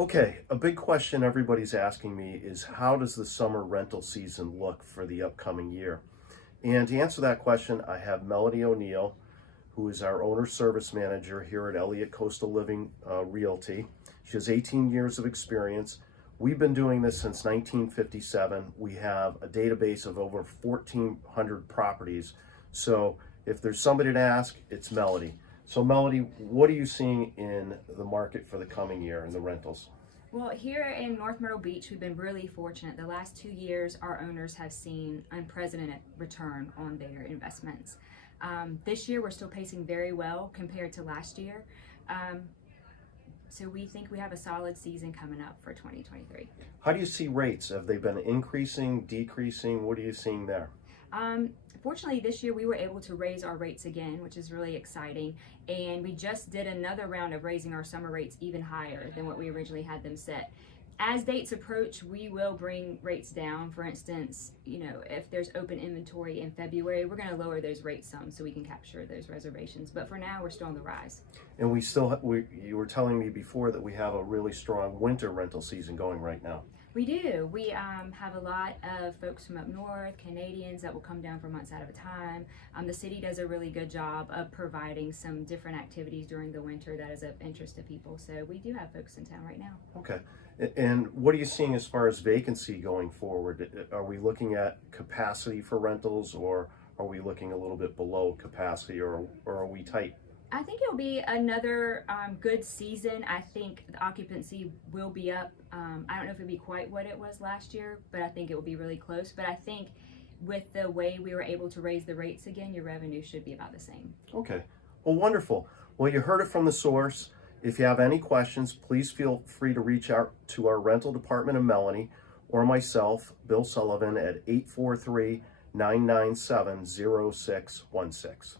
Okay, a big question everybody's asking me is how does the summer rental season look for the upcoming year? And to answer that question, I have Melody O'Neill, who is our owner service manager here at Elliott Coastal Living Realty. She has 18 years of experience. We've been doing this since 1957. We have a database of over 1,400 properties. So if there's somebody to ask, it's Melody. So Melody, what are you seeing in the market for the coming year in the rentals? Well, here in North Myrtle Beach, we've been really fortunate. The last 2 years, our owners have seen unprecedented return on their investments. This year, we're still pacing very well compared to last year. So we think we have a solid season coming up for 2023. How do you see rates? Have they been increasing, decreasing? What are you seeing there? Fortunately, this year we were able to raise our rates again, which is really exciting. And we just did another round of raising our summer rates even higher than what we originally had them set. As dates approach, we will bring rates down. For instance, if there's open inventory in February, we're going to lower those rates some so we can capture those reservations. But for now, we're still on the rise. And you were telling me before that we have a really strong winter rental season going right now. We do. We have a lot of folks from up north, Canadians that will come down for months at a time. The city does a really good job of providing some different activities during the winter that is of interest to people. So we do have folks in town right now. Okay. And what are you seeing as far as vacancy going forward? Are we looking at capacity for rentals, or are we looking a little bit below capacity, or are we tight? I think it'll be another good season. I think the occupancy will be up. I don't know if it'll be quite what it was last year, but I think it will be really close. But I think with the way we were able to raise the rates again, your revenue should be about the same. Okay. Well, wonderful. Well, you heard it from the source. If you have any questions, please feel free to reach out to our rental department of Melanie or myself, Bill Sullivan, at 843-997-0616.